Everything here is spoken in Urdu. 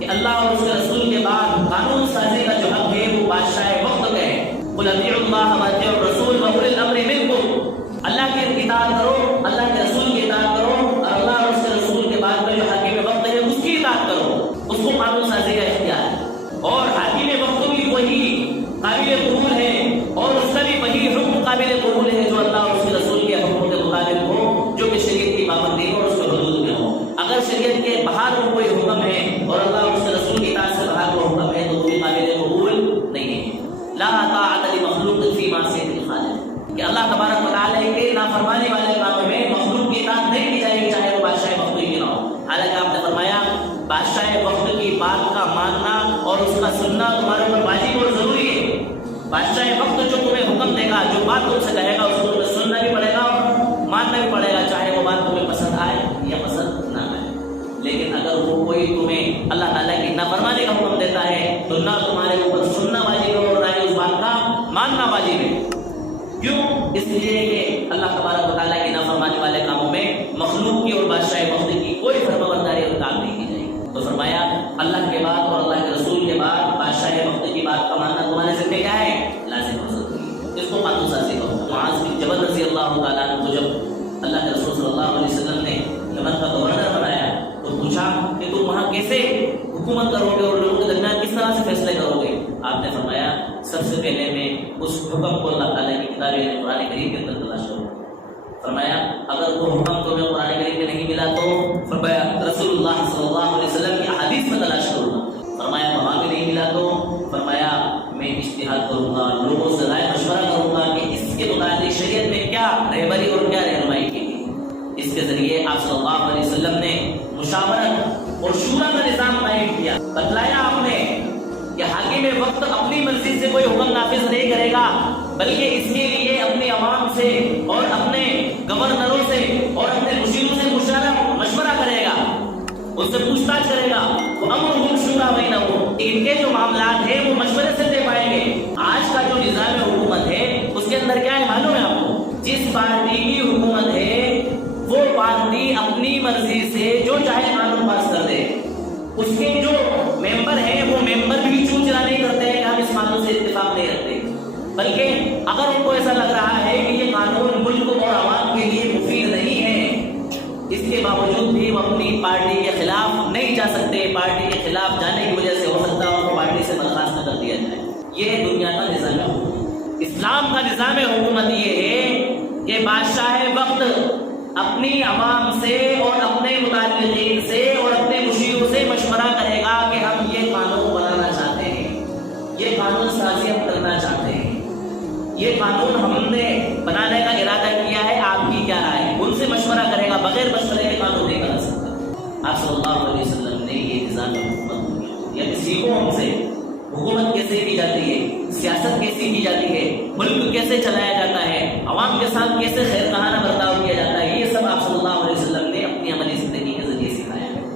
کہ اللہ اور اس کے رسول کے بعد قانون سازی کا جو حق ہے وہ بادشاہ وقت کا ہے. قل اطیعوا اللہ واطیعوا الرسول واولی الامر منکم. اللہ کی اطاعت کرو, اللہ کے رسول کی اطاعت کرو, اور اللہ اور اس کے رسول کے بعد میں جو حاکم وقت ہے اس کی اطاعت کرو. اس کو قانون سازی کا اختیار ہے, اور حاکم وقت بھی وہی قابل قبول ہے, اور اس کا بھی وہی حکم قابل قبول ہے جو اللہ اور اس کے رسول کے حکم کے مطابق ہو, جو کہ شریعت کی پابندی ہو اور اس کے حدود میں ہو. اگر شریعت کے باہر وہ کوئی حکم ہے اور اللہ اور اس کے رسول کی اطاعت سے باہر وہ حکم ہے تو وہ بھی قابل قبول نہیں ہے. لا طاعت لمخلوق فی معصیۃ الخالق, کہ اللہ تبارک و تعالیٰ کے نافرمانی والے کاموں میں مخلوق کی اطاعت نہیں کی جائے گی, چاہے وہ بادشاہ وقت ہی نہ ہو. حالانکہ آپ نے فرمایا بادشاہ وقت کی بات کا ماننا اور اس کا سننا تمہارے اوپر واجب اور ضروری ہے. بادشاہ وقت جو تمہیں حکم دے گا, جو بات تم سے کہے گا, اس کو تمہیں سننا بھی پڑے گا اور ماننا بھی پڑے گا, چاہے وہ بات تمہیں پسند آئے یا پسند نہ آئے. لیکن اگر وہ کوئی تمہیں اللہ تعالیٰ کی نافرمانی کا حکم دیتا ہے تو نہ تمہارے اوپر سننا واجب ہے اور نہ ہی اس بات کا ماننا واجب ہے. کیوں؟ اس لیے کہ اللہ تبارک و تعالیٰ کی نافرمانی والے کاموں میں مخلوق کی اور بادشاہ وقت کی کوئی فرمانبرداری اور اطاعت نہیں کی جائے گی. تو فرمایا اللہ کے بعد اور اللہ کے رسول کے بعد بادشاہ وقت کی بات کا ماننا تمہارے ذمہ کیا ہے؟ لازم ہو سکتی ہے. اس کو قانون سازی کہو. معاذ بن جبل رضی اللہ تعالیٰ عنہ کو جب اللہ کے رسول صلی اللہ علیہ وسلم نے یمن کا گورنر بنایا تو پوچھا کہ تم وہاں کیسے حکومت کرو گے اور لوگوں کے درمیان کس طرح سے فیصلے کرو گے؟ آپ نے فرمایا سب سے پہلے میں اس حکم کو اللہ تعالیٰ کی کتاب قرآن کریم کے اندر تلاش کروں. فرمایا اگر وہ حکم تمہیں قرآن کریم میں نہیں ملا تو فرمایا رسول اللہ صلی اللہ علیہ وسلم کی حدیث میں تلاش کروں گا. فرمایا وہاں بھی نہیں ملا تو فرمایا میں اجتہاد کروں گا, لوگوں سے رائے مشورہ کروں گا کہ اس کے متعلق شریعت میں کیا رہبری اور کیا رہنمائی کی گئی. اس کے ذریعے آپ صلی اللہ علیہ وسلم نے مشاورت اور شورا کا نظام قائم کیا. بتلایا آپ نے کہ حاکم وقت اپنی مرضی سے کوئی حکم نافذ نہیں کرے گا, بلکہ اس کے لیے اپنے عوام سے اور اپنے گورنروں سے اور اپنے مشیروں سے مشورہ کرے گا, اس سے پوچھ تاچھ کرے گا. وہ امرهم شورا بینہم, ان کے جو معاملات ہیں وہ مشورے سے طے پائیں گے. آج کا جو نظام حکومت ہے اس کے اندر کیا ہے معلوم ہے آپ کو؟ جس پارٹی کی حکومت ہے وہ پارٹی اپنی مرضی سے جو چاہے قانون پاس کر دے. اس کے جو ممبر ہیں وہ ممبر بھی چون چرا نہیں کرتے ہیں کہ ہم اس قانون سے اتفاق نہیں رکھتے, بلکہ اگر ان کو ایسا لگ رہا ہے کہ یہ قانون ملک اور عوام کے لیے مفید نہیں ہے, اس کے باوجود بھی وہ اپنی پارٹی کے خلاف نہیں جا سکتے. پارٹی کے خلاف جانے کی وجہ سے ہو سکتا ہے ان کو پارٹی سے برخاست کر دیا جائے. یہ دنیا کا نظام حکومت. اسلام کا نظام حکومت یہ ہے کہ بادشاہ وقت اپنی عوام سے اور اپنے متعلقین سے اور اپنے مشیروں سے مشورہ کرے گا کہ ہم یہ قانون بنانا چاہتے ہیں, یہ قانون سازی ہم کرنا چاہتے ہیں, یہ قانون ہم نے بنانے کا ارادہ کیا ہے, آپ کی کیا رائے ہے؟ ان سے مشورہ کرے گا, بغیر مشورے کے قانون نہیں بنا سکتا. آپ صلی اللہ علیہ وسلم نے یہ نظام حکومت یا سیکھو ہم سے حکومت کیسے کی جاتی ہے, سیاست کیسی کی جاتی ہے, ملک کیسے چلایا جاتا ہے, عوام کے ساتھ کیسے خیر خواہانہ برتاؤ کیا جاتا ہے.